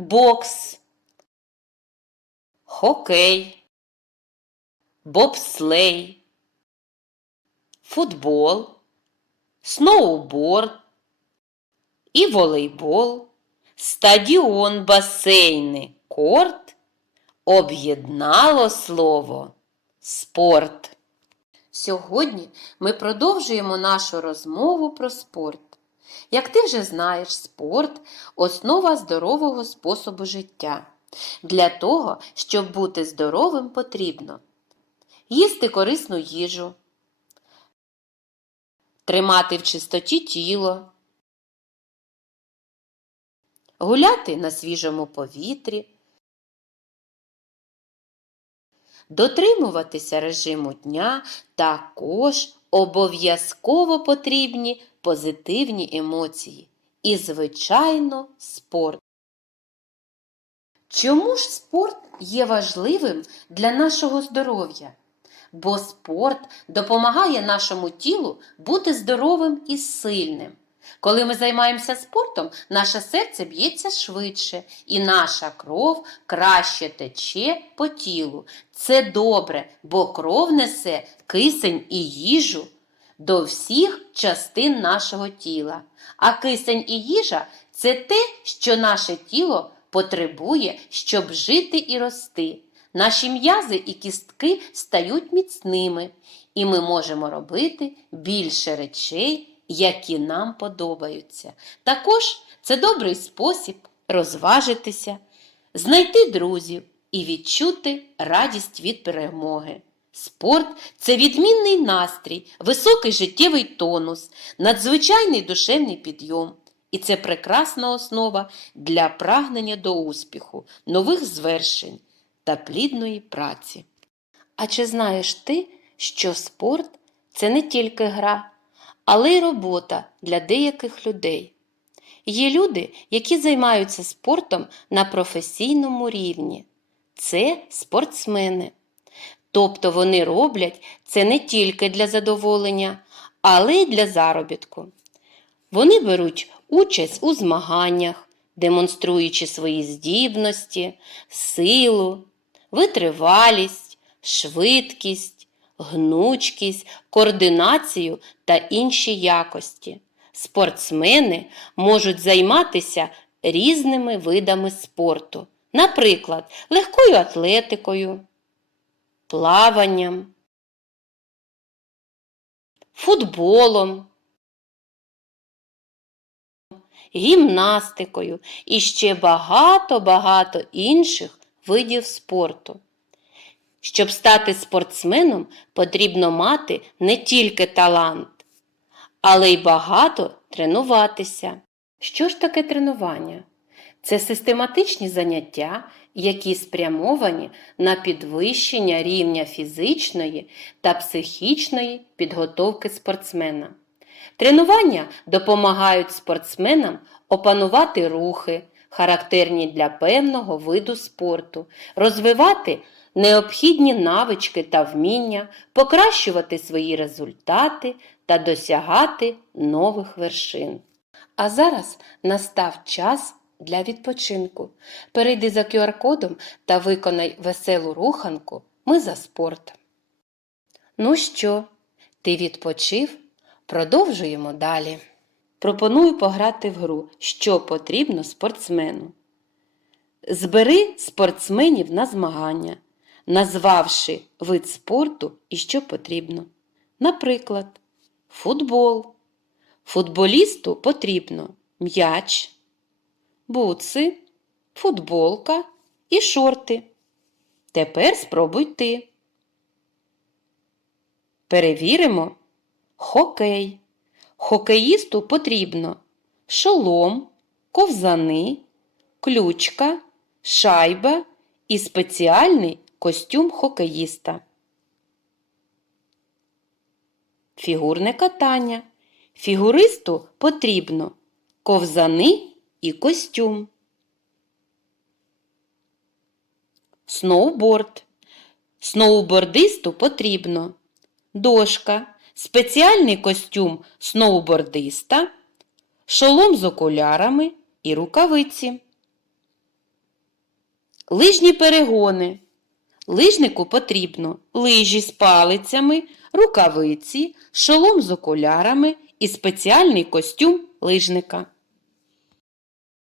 бокс, хокей, бобслей, футбол, сноуборд. І волейбол, стадіон, басейни, корт. Об'єднало слово спорт. Сьогодні ми продовжуємо нашу розмову про спорт. Як ти вже знаєш, спорт основа здорового способу життя. Для того, щоб бути здоровим, потрібно їсти корисну їжу, тримати в чистоті тіло, гуляти на свіжому повітрі, дотримуватися режиму дня, також обов'язково потрібні позитивні емоції і, звичайно, спорт. Чому ж спорт є важливим для нашого здоров'я? Бо спорт допомагає нашому тілу бути здоровим і сильним. Коли ми займаємося спортом, наше серце б'ється швидше і наша кров краще тече по тілу. Це добре, бо кров несе кисень і їжу до всіх частин нашого тіла. А кисень і їжа це те, що наше тіло потребує, щоб жити і рости. Наші м'язи і кістки стають міцними, і ми можемо робити більше речей, які нам подобаються. Також це добрий спосіб розважитися, знайти друзів і відчути радість від перемоги. Спорт це відмінний настрій, високий життєвий тонус, надзвичайний душевний підйом. І це прекрасна основа для прагнення до успіху, нових звершень та плідної праці. А чи знаєш ти, що спорт це не тільки гра, але й робота для деяких людей? Є люди, які займаються спортом на професійному рівні. Це спортсмени. Тобто вони роблять це не тільки для задоволення, але й для заробітку. Вони беруть участь у змаганнях, демонструючи свої здібності, силу, витривалість, швидкість, гнучкість, координацію та інші якості. Спортсмени можуть займатися різними видами спорту, наприклад, легкою атлетикою, плаванням, футболом, гімнастикою і ще багато-багато інших видів спорту. Щоб стати спортсменом, потрібно мати не тільки талант, але й багато тренуватися. Що ж таке тренування? Це систематичні заняття, які спрямовані на підвищення рівня фізичної та психічної підготовки спортсмена. Тренування допомагають спортсменам опанувати рухи, характерні для певного виду спорту, розвивати необхідні навички та вміння, покращувати свої результати та досягати нових вершин. А зараз настав час для відпочинку. Перейди за QR-кодом та виконай веселу руханку. Ми за спорт. Ну що, ти відпочив? Продовжуємо далі. Пропоную пограти в гру, що потрібно спортсмену. Збери спортсменів на змагання, назвавши вид спорту і що потрібно. Наприклад, футбол. Футболісту потрібно м'яч, буци, футболка і шорти. Тепер спробуй ти. Перевіримо хокей. Хокеїсту потрібно шолом, ковзани, ключка, шайба і спеціальний костюм хокеїста. Фігурне катання. Фігуристу потрібно ковзани і костюм. Сноуборд. Сноубордисту потрібно дошка, спеціальний костюм сноубордиста, шолом з окулярами і рукавиці. Лижні перегони. Лижнику потрібно лижі з палицями, рукавиці, шолом з окулярами і спеціальний костюм лижника.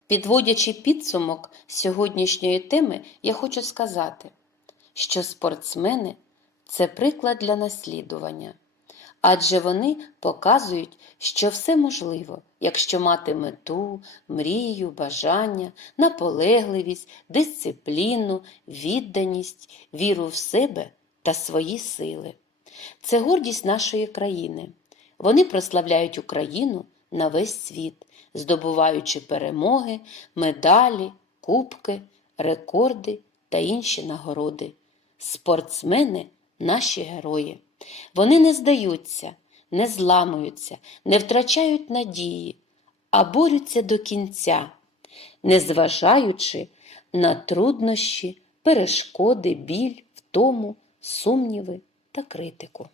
Підводячи підсумок сьогоднішньої теми, я хочу сказати, що спортсмени це приклад для наслідування, адже вони показують, що все можливо, якщо мати мету, мрію, бажання, наполегливість, дисципліну, відданість, віру в себе та свої сили. Це гордість нашої країни. Вони прославляють Україну на весь світ, здобуваючи перемоги, медалі, кубки, рекорди та інші нагороди. Спортсмени наші герої. Вони не здаються, не зламуються, не втрачають надії, а борються до кінця, незважаючи на труднощі, перешкоди, біль, втому, сумніви та критику.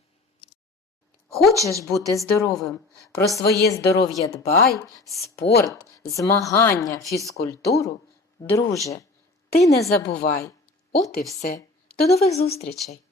Хочеш бути здоровим? Про своє здоров'я дбай, спорт, змагання, фізкультуру. Друже, ти не забувай. От і все. До нових зустрічей!